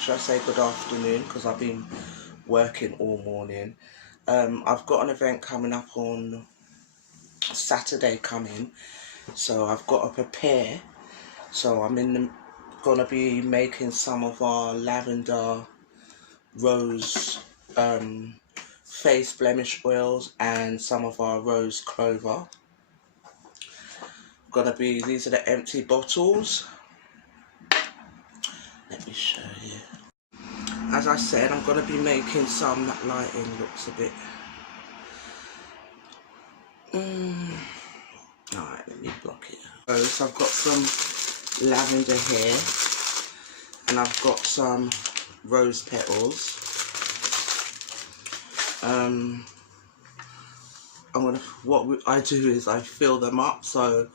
should I say good afternoon, because I've been working all morning. I've got an event coming up on Saturday coming, so I've got to prepare. So I'm gonna be making some of our lavender rose face blemish oils and some of our rose clover. These are the empty bottles. Let me show you. As I said, I'm going to be making some. That lighting looks a bit... Alright, let me block it. So I've got some lavender here, and I've got some rose petals. What I do is I fill them up, so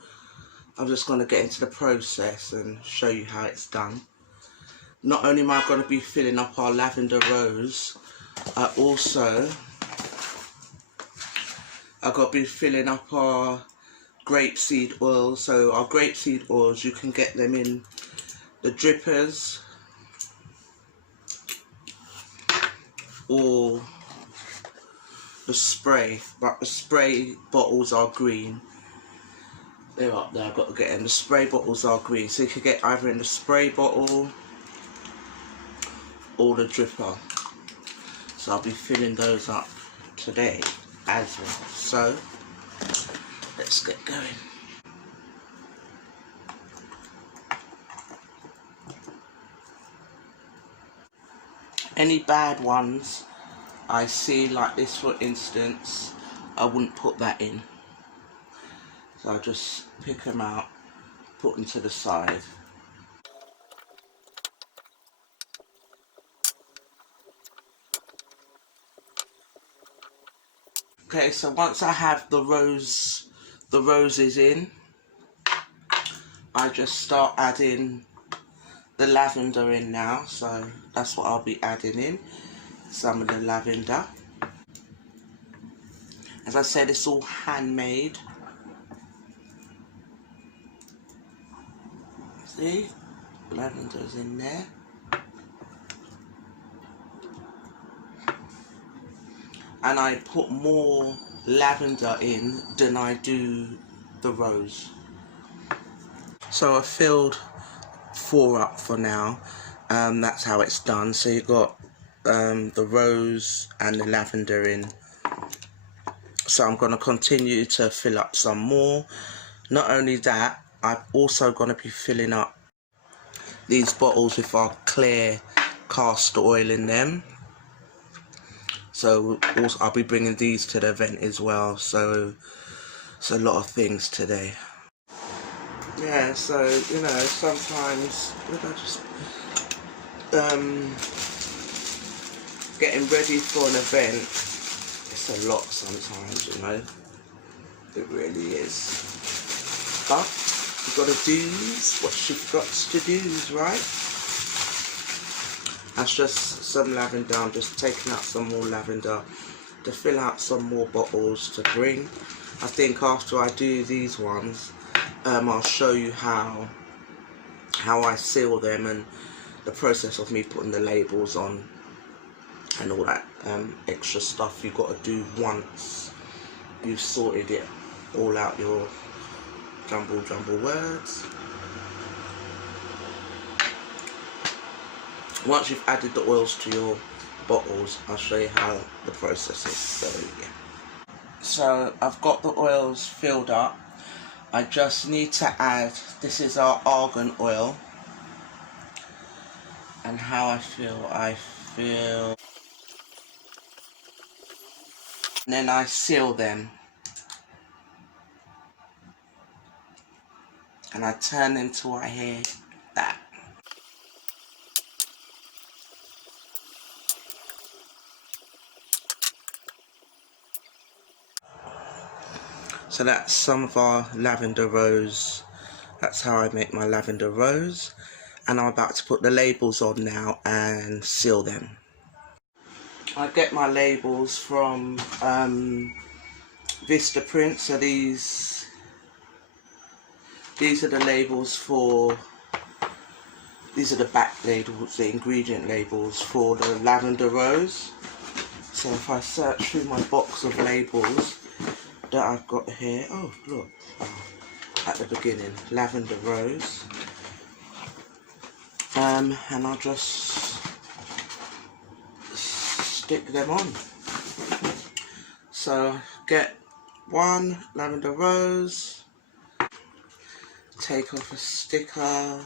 I'm just going to get into the process and show you how it's done. Not only am I going to be filling up our lavender rose, I've got to be filling up our grapeseed oil. So our grapeseed oils, you can get them in the drippers or the spray, but the spray bottles are green. They're up there, I've got to get in. The spray bottles are green, so you can get either in the spray bottle or the dripper. So I'll be filling those up today as well. So let's get going. Any bad ones I see, like this for instance, I wouldn't put that in. So I'll just pick them out, put them to the side. Okay, so once I have the roses in, I just start adding the lavender in now. So that's what I'll be adding in, some of the lavender. As I said, it's all handmade. See, lavender's in there. And I put more lavender in than I do the rose. So I filled 4 up for now. That's how it's done. So you've got the rose and the lavender in. So I'm going to continue to fill up some more. Not only that, I'm also going to be filling up these bottles with our clear castor oil in them. So also I'll be bringing these to the event as well. So it's a lot of things today. Yeah, so you know, sometimes getting ready for an event, it's a lot sometimes, you know. It really is. But you've got to do what you've got to do, right? That's just some lavender. I'm just taking out some more lavender to fill out some more bottles to bring. I think after I do these ones, I'll show you how I seal them and the process of me putting the labels on and all that extra stuff you've got to do once you've sorted it all out, your jumble words. Once you've added the oils to your bottles, I'll show you how the process is. So yeah. So I've got the oils filled up. I just need to add, this is our argan oil. And how I feel. And then I seal them. And I turn them till I hear that. So that's some of our lavender rose. That's how I make my lavender rose. And I'm about to put the labels on now and seal them. I get my labels from Vista Print. So these are the labels for, these are the back labels, the ingredient labels for the lavender rose. So if I search through my box of labels that I've got here, oh look, at the beginning, lavender rose, and I'll just stick them on. So get one lavender rose, take off a sticker,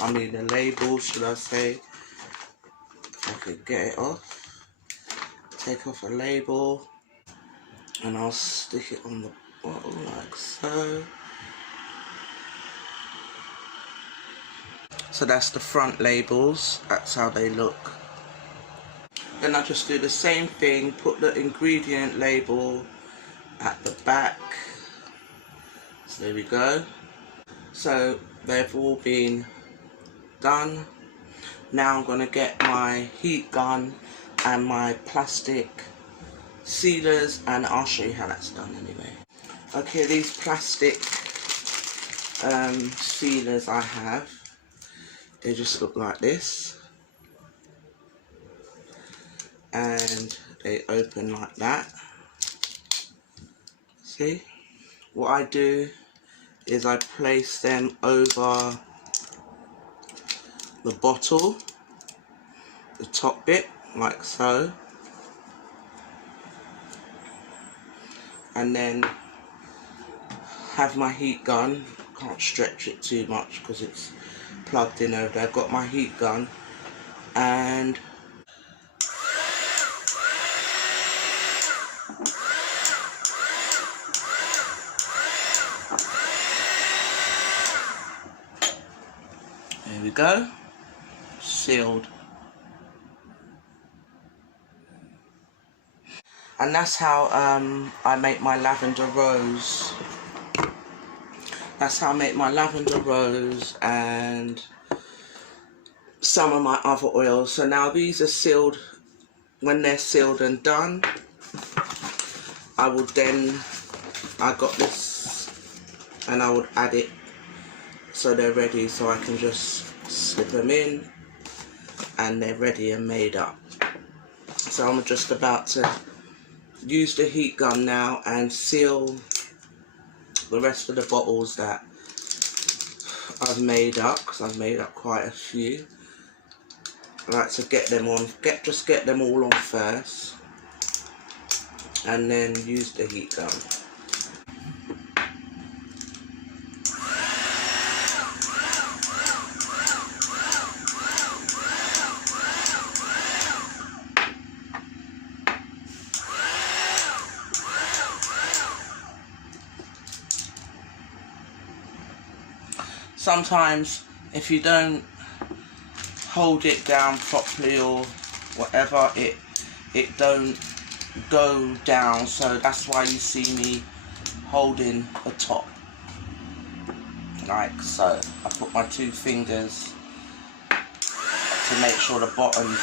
I mean a label should I say, if I could get it off, take off a label, and I'll stick it on the bottle like so. So that's the front labels, that's how they look. Then I just do the same thing, put the ingredient label at the back. So there we go. So they've all been done. Now I'm going to get my heat gun and my plastic sealers, and I'll show you how that's done anyway. Okay, these plastic sealers I have, they just look like this, and they open like that. See, what I do is I place them over the bottle, the top bit, like so, and then have my heat gun. Can't stretch it too much because it's plugged in over there. I've got my heat gun, and there we go, sealed. And that's how I make my lavender rose. That's how I make my lavender rose and some of my other oils. So now these are sealed. When they're sealed and done, I got this, and I would add it so they're ready, so I can just slip them in and they're ready and made up. So I'm just about to use the heat gun now and seal the rest of the bottles that I've made up, because I've made up quite a few. I like to get them on, just get them all on first, and then use the heat gun. Sometimes if you don't hold it down properly or whatever, it don't go down, so that's why you see me holding the top like so. I put my 2 fingers to make sure the bottom's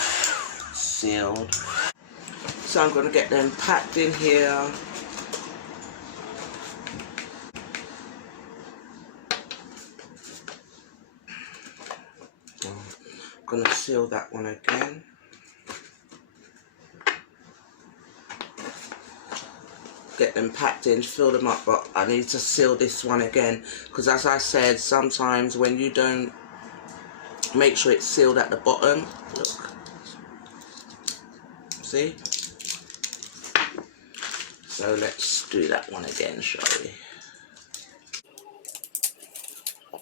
sealed. So I'm going to get them packed in here. I'm going to seal that one again. Get them packed in, fill them up, but I need to seal this one again, because as I said, sometimes when you don't make sure it's sealed at the bottom, look, see? So let's do that one again, shall we?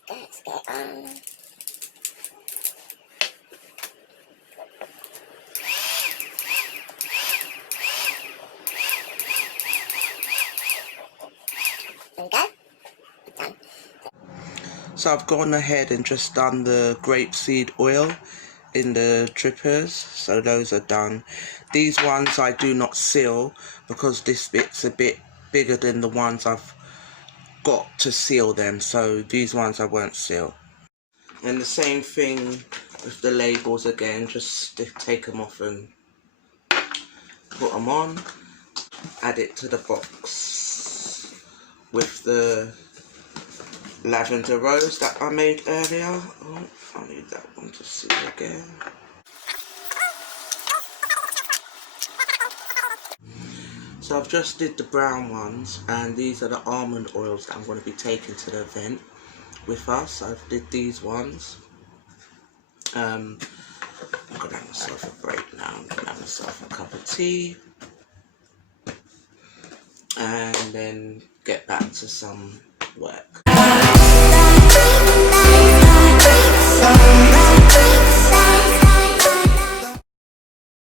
Let's get on. So I've gone ahead and just done the grapeseed oil in the drippers, so those are done. These ones I do not seal because this bit's a bit bigger than the ones I've got to seal them, so these ones I won't seal. And the same thing with the labels again, just take them off and put them on, add it to the box with the lavender rose that I made earlier. Oh, I'll need that one to see again. So I've just did the brown ones, and these are the almond oils that I'm going to be taking to the event with us. I've did these ones. I'm going to have myself a break now. I'm going to have myself a cup of tea, and then get back to some work.